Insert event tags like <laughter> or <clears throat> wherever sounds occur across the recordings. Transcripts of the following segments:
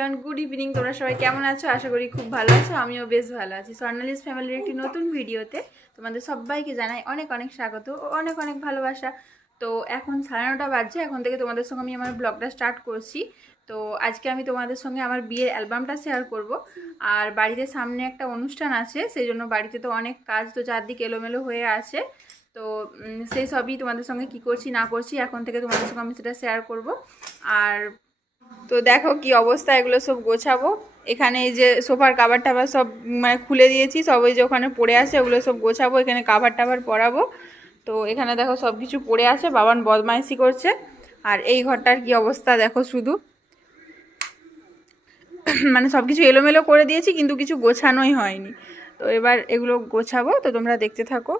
Everyone good evening তোমরা সবাই কেমন আছো? আশা করি খুব ভালো আছো, আমিও বেশ ভালো আছি। স্বর্ণালিস ফ্যামিলির একটি নতুন ভিডিওতে তোমাদের সবাইকে জানাই অনেক অনেক স্বাগত ও অনেক অনেক ভালোবাসা। তো এখন সাড়ে নটা বাজছে, এখন থেকে তোমাদের সঙ্গে আমি আমার ব্লগটা স্টার্ট করছি। তো আজকে আমি তোমাদের সঙ্গে আমার বিয়ের অ্যালবামটা শেয়ার করব। আর বাড়িতে সামনে একটা অনুষ্ঠান আছে, সেই জন্য বাড়িতে তো অনেক কাজ তো চারদিক এলোমেলো হয়ে আছে। তো সেই সবই তোমাদের সঙ্গে কি করছি, না করছি, এখন থেকে তোমাদের সঙ্গে আমি সেটা শেয়ার করব। আর তো দেখো কি অবস্থা, এগুলো সব গোছাবো। এখানে এই যে সোফার কাভার টাভার সব মানে খুলে দিয়েছি, সব ওই যে ওখানে পড়ে আছে, ওগুলো সব গোছাবো, এখানে কাভার টাভার পরাবো। তো এখানে দেখো সব কিছু পড়ে আছে, বাবান বদমাইশি করছে। আর এই ঘরটার কি অবস্থা দেখো শুধু। মানে সব কিছু এলোমেলো করে দিয়েছি, কিন্তু কিছু গোছানোই হয়নি। তো এবার এগুলো গোছাবো, তো তোমরা দেখতে থাকো।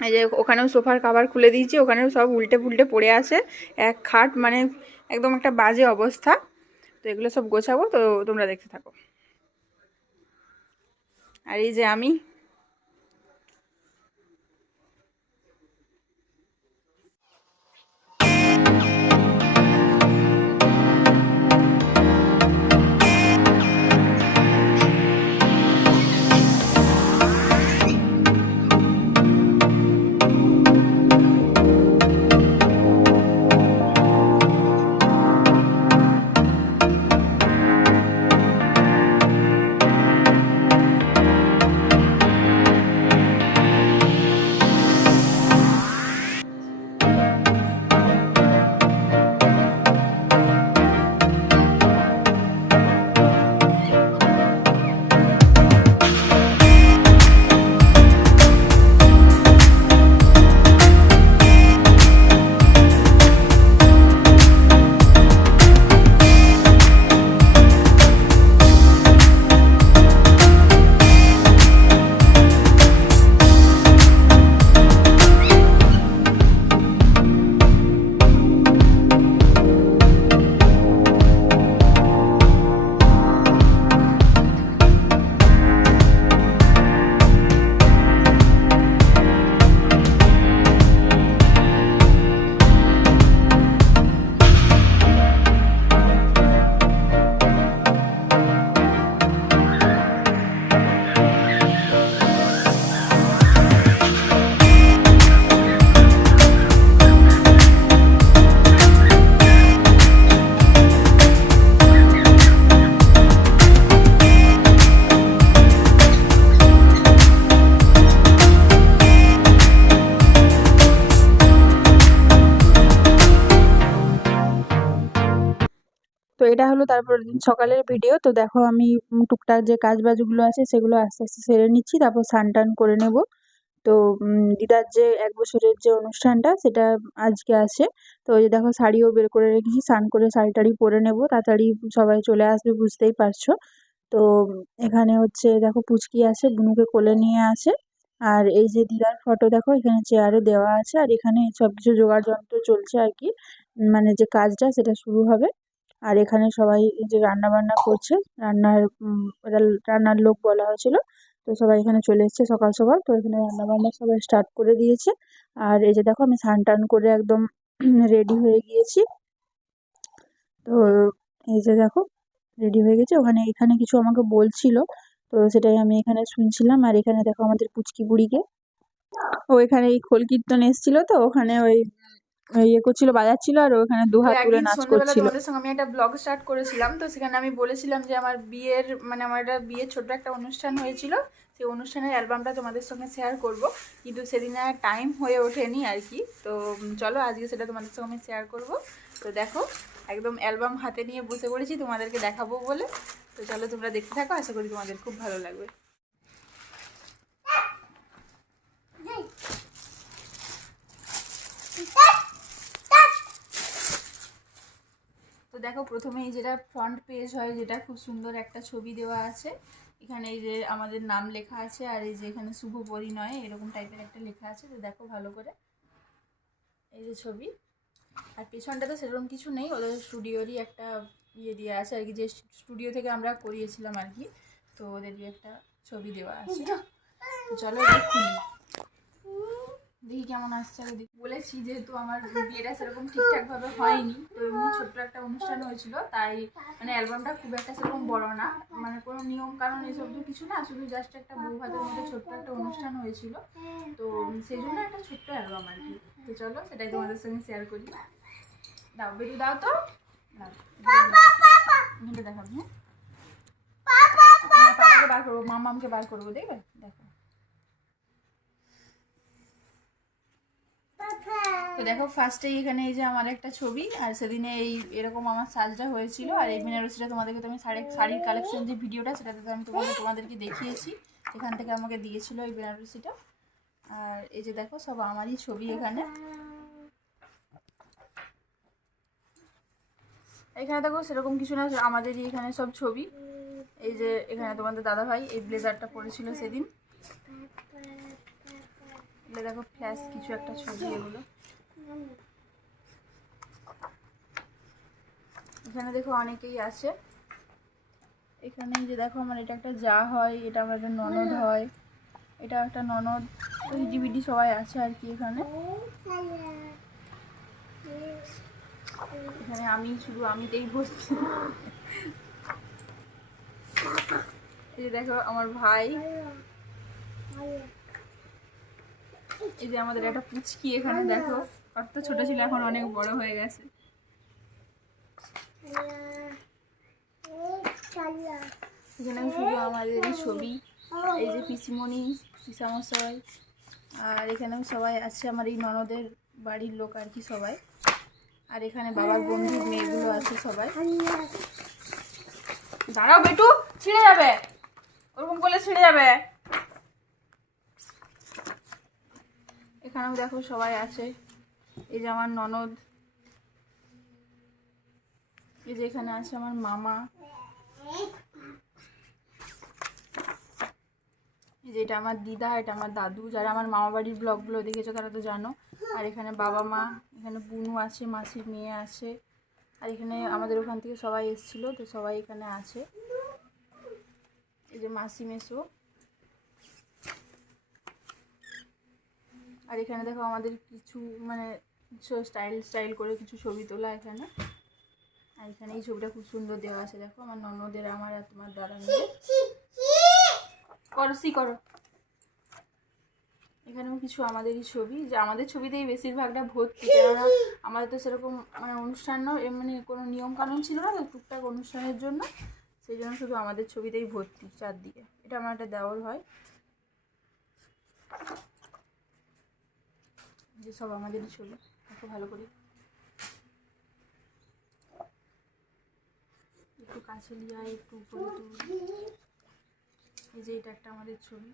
এই যে ওখানেও সোফার কাভার খুলে দিয়েছি, ওখানেও সব উল্টে পুল্টে পড়ে আছে। এক খাট মানে একদম একটা বাজে অবস্থা। তো এগুলো সব গোছাবো, তো তোমরা দেখতে থাকো। আর এই যে আমি হলো তারপর সকালের ভিডিও তো দেখো আমি টুকটাক যে কাজ বাজগুলো আছে সেগুলো আস্তে আস্তে সেরে নিচ্ছি, তারপর স্নান টান করে নেব। তো দিদার যে এক বছরের যে অনুষ্ঠানটা সেটা আজকে আছে। তো ওই যে দেখো শাড়িও বের করে রেখেছি, স্নান করে শাড়ি টাড়ি পরে নেব। তাড়াতাড়ি সবাই চলে আসবে, বুঝতেই পারছ। তো, এখানে হচ্ছে দেখো পুচকি আছে, বুনুকে কোলে নিয়ে আছে। আর এই যে দিদার ফটো দেখো, এখানে চেয়ারে দেওয়া আছে। আর এখানে সব কিছু জোগাড় যন্ত্র চলছে আর কি। মানে যে কাজটা সেটা শুরু হবে। আর এখানে সবাই যে রান্না বান্না করছে রান্নার উম, রান্নার লোক বলা হয়েছিল। তো সবাই এখানে চলে এসেছে সকাল সকাল। তো এখানে রান্না বান্না সবাই স্টার্ট করে দিয়েছে। আর এই যে দেখো আমি স্নান টান করে একদম <clears throat> রেডি হয়ে গিয়েছি। তো এই যে দেখো রেডি হয়ে গেছে। ওখানে এখানে কিছু আমাকে বলছিল। তো সেটাই আমি এখানে শুনছিলাম। আর এখানে দেখো আমাদের পুচকি বুড়িকে। ও এখানে এই খোল কীর্তন এসেছিল তো ওখানে ওই ইয়ে করছিল বাজাচ্ছিল আর ওখানে দু হাত তুলে নাচ করছিল। তোমাদের সঙ্গে আমি একটা ব্লগ স্টার্ট করেছিলাম তো সেখানে আমি বলেছিলাম যে আমার বিয়ের মানে আমার একটা বিয়ের ছোট একটা অনুষ্ঠান হয়েছিল সেই অনুষ্ঠানের অ্যালবামটা তোমাদের সঙ্গে শেয়ার করব কিন্তু সেদিন আর টাইম হয়ে ওঠেনি আর কি। তো চলো আজকে সেটা তোমাদের সঙ্গে আমি শেয়ার করব। তো দেখো একদম অ্যালবাম হাতে নিয়ে বসে পড়েছি তোমাদেরকে দেখাবো বলে। তো চলো তোমরা দেখতে থাকো আশা করি তোমাদের খুব ভালো লাগবে। দেখো প্রথমেই যেটা ফ্রন্ট পেজ হয়, যেটা খুব সুন্দর একটা ছবি দেওয়া আছে। এখানে এই যে আমাদের নাম লেখা আছে আর এই যে এখানে শুভ পরিণয়, এরকম টাইপের একটা লেখা আছে, তো দেখো ভালো করে। এই যে ছবি। আর পেছনটা তো সেরকম কিছু নেই, ওদের স্টুডিওরই একটা ইয়ে দেওয়া আছে আর কি, যে স্টুডিও থেকে আমরা করিয়েছিলাম আর কি, তো ওদেরই একটা ছবি দেওয়া আছে। তো চলো খুলি দেখি কেমন আসছে আগে দেখি। বলেছি যেহেতু আমার বিয়েটা সেরকম ঠিকঠাক ভাবে হয়নি তো এমনি ছোট্ট একটা অনুষ্ঠান হয়েছিল তাই মানে অ্যালবামটা খুব একটা সেরকম বড় না। মানে কোনো নিয়ম কানুন এসব তো কিছু না শুধু জাস্ট একটা বউ ভাতের মধ্যে ছোট্ট একটা অনুষ্ঠান হয়েছিল। তো সেই জন্য একটা ছোট্ট অ্যালবাম আর কি। তো চলো সেটাই তোমাদের সঙ্গে শেয়ার করি। দাও বেরু দাও তো। দেখাবো হ্যাঁ। হ্যাঁ, পাপাকে বার করব মামামকে বার করব দেখবে? দেখো। তো দেখো ফার্স্টেই এখানে এই যে আমার একটা ছবি, আর সেদিনে এই এরকম আমার সাজটা হয়েছিল, আর এই বেনারসিটা তোমাদেরকে তো আমি শাড়ি শাড়ির কালেকশন যে ভিডিওটা, সেটাতে তো আমি তোমাদের তোমাদেরকে দেখিয়েছি, এখান থেকে আমাকে দিয়েছিল এই বেনারসিটা। আর এই যে দেখো, সব আমারই ছবি এখানে। এখানে দেখো সেরকম কিছু না, আমাদেরই এখানে সব ছবি। এই যে এখানে তোমাদের দাদা ভাই এই ব্লেজারটা পরেছিল সেদিন। দেখো ফ্ল্যাশ কিছু একটা ছবি এগুলো। এখানে দেখো অনেকেই আছে। এখানে যে দেখো আমার এটা একটা যা হয়, এটা আমার একটা ননদ হয়, এটা একটা ননদ। তো সবাই আছে আর কি এখানে। এখানে আমি শুধু আমিতেই বসছি। এই যে দেখো আমার ভাই। এই যে আমাদের একটা পুচকি এখানে দেখো। কত ছোট ছিল, এখন অনেক বড় হয়ে গেছে। এখানে শুধু আমাদেরই ছবি, এই যে পিসিমণি, পিসামশাই, আর এখানেও সবাই আছে, আমার এই ননদের বাড়ির লোক আর কি সবাই। আর এখানে বাবার বন্ধুর মেয়েগুলো আছে সবাই। দাঁড়াও বেটু, ছিঁড়ে যাবে। ওরকম করলে ছিঁড়ে যাবে। এখানেও দেখো সবাই আছে। এই যে আমার ননদ, এই যে এখানে আছে আমার মামা, এই যে এটা আমার দিদা, এটা আমার দাদু, যারা আমার মামা বাড়ির ব্লগগুলো দেখেছ তারা তো জানো। আর এখানে বাবা মা, এখানে বুনু আছে, মাসির মেয়ে আছে, আর এখানে আমাদের ওখান থেকে সবাই এসেছিল, তো সবাই এখানে আছে। এই যে মাসি মেসো। আর এখানে দেখো আমাদের কিছু মানে স্টাইল স্টাইল করে কিছু ছবি তোলা এখানে। আর এখানে এই ছবিটা খুব সুন্দর দেওয়া আছে, দেখো। আমার ননদের, আমার আর তোমার দাদা মিলে করো, সি করো। এখানেও কিছু আমাদেরই ছবি, যে আমাদের ছবিতেই বেশিরভাগটা ভর্তি। কেননা আমাদের তো সেরকম মানে অনুষ্ঠান মানে কোনো নিয়ম কানুন ছিল না, তো টুকটাক অনুষ্ঠানের জন্য। সেই জন্য শুধু আমাদের ছবিতেই ভর্তি চারদিকে। এটা আমার একটা দেওয়ার হয়। যে সব আমাদেরই ছবি। দেখো ভালো করে। একটু কাছে লিয়া একটু উপরে এই যে এটা একটা আমাদের ছবি।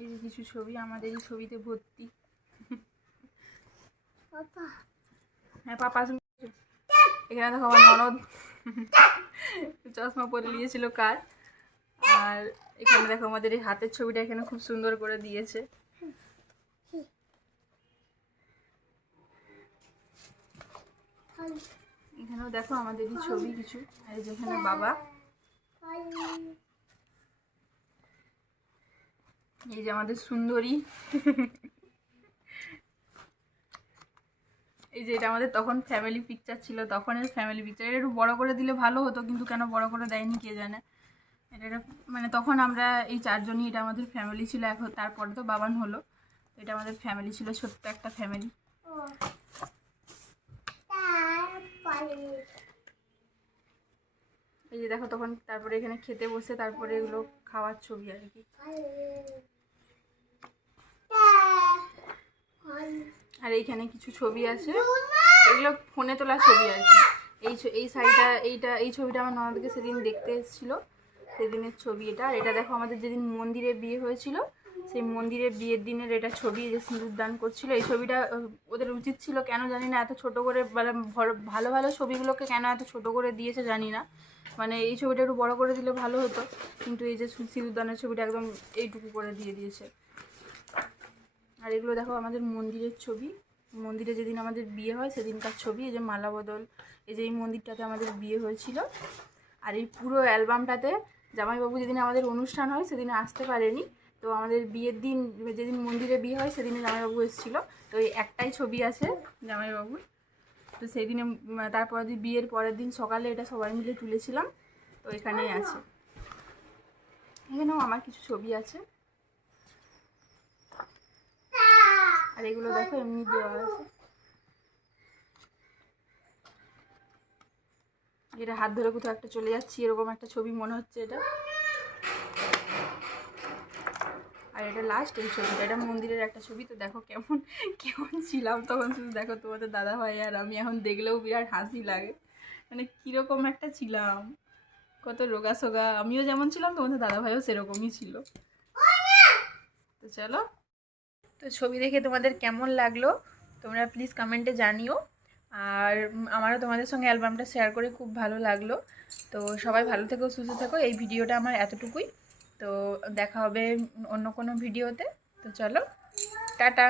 এই যে কিছু ছবি আমাদেরই ছবিতে ভর্তি। হ্যাঁ পাপা এখানে দেখো আমার ননদ। চশমা পরে নিয়েছিল কার? আর এখানে দেখো আমাদের এই হাতের ছবিটা এখানে খুব সুন্দর করে দিয়েছে। এখানেও দেখো আমাদের এই ছবি কিছু, আর এই যে এখানে বাবা। এই যে আমাদের সুন্দরী। এই যে এটা আমাদের তখন ফ্যামিলি পিকচার ছিল তখন তখনের ফ্যামিলি পিকচার একটু বড় করে দিলে ভালো হতো, কিন্তু কেন বড় করে দেয়নি কে জানে। এটা মানে তখন আমরা এই চারজনই, এটা আমাদের ফ্যামিলি ছিল, এখন তারপরে তো বাবান হলো। এটা আমাদের ফ্যামিলি ছিল, ছোট্ট একটা ফ্যামিলি এই যে দেখো তখন তারপরে এখানে খেতে বসে, তারপরে এগুলো খাওয়ার ছবি আর কি। আর এইখানে কিছু ছবি আছে। এগুলো ফোনে তোলা ছবি আর কি। এই এই শাড়িটা এইটা, এই ছবিটা আমার ননদকে সেদিন দেখতে এসেছিল। সেদিনের ছবি এটা। আর এটা দেখো আমাদের যেদিন মন্দিরে বিয়ে হয়েছিল, সেই মন্দিরে বিয়ের দিনের এটা ছবি যে সিঁদুর দান করছিল। এই ছবিটা ওদের উচিত ছিল কেন জানি না, এত ছোট করে মানে ভালো ভালো ছবিগুলোকে কেন এত ছোট করে দিয়েছে জানি না। মানে এই ছবিটা একটু বড় করে দিলে ভালো হতো, কিন্তু এই যে সিঁদুর দানের ছবিটা একদম এইটুকু করে দিয়ে দিয়েছে। আর এগুলো দেখো আমাদের মন্দিরের ছবি। মন্দিরে যেদিন আমাদের বিয়ে হয়, সেদিনকার ছবি, এই যে মালা বদল, এই যে এই মন্দিরটাতে আমাদের বিয়ে হয়েছিল। আর এই পুরো অ্যালবামটাতে জামাইবাবু যেদিন আমাদের অনুষ্ঠান হয়, সেদিন আসতে পারেনি। তো আমাদের বিয়ের দিন, যেদিন মন্দিরে বিয়ে হয় সেদিনে জামাইবাবু এসেছিল। তো এই একটাই ছবি আছে জামাইবাবুর। তো সেই দিনে তারপর দিন বিয়ের পরের দিন সকালে এটা সবাই মিলে তুলেছিলাম। তো এখানেই আছে। এখানেও আমার কিছু ছবি আছে। আর এগুলো দেখো, এমনি দেওয়া আছে। এটা হাত ধরে কোথাও একটা চলে যাচ্ছি, এরকম একটা ছবি মনে হচ্ছে এটা। আর এটা লাস্ট এই ছবিটা, এটা মন্দিরের একটা ছবি, তো দেখো কেমন কেমন ছিলাম তখন শুধু দেখো তোমাদের দাদা ভাই আর আমি এখন দেখলেও বিরাট হাসি লাগে। মানে কীরকম একটা ছিলাম, কত রোগা সোগা, আমিও যেমন ছিলাম, তোমাদের দাদা ভাইও সেরকমই ছিল। তো চলো, তো ছবি দেখে তোমাদের কেমন লাগল, তোমরা প্লিজ কমেন্টে জানিও। আর আমারও তোমাদের সঙ্গে অ্যালবামটা শেয়ার করে খুব ভালো লাগল। তো সবাই ভালো থেকো, সুস্থ থেকো। এই ভিডিওটা আমার এতটুকুই। তো দেখা হবে অন্য কোনো ভিডিওতে। তো চলো, টাটা।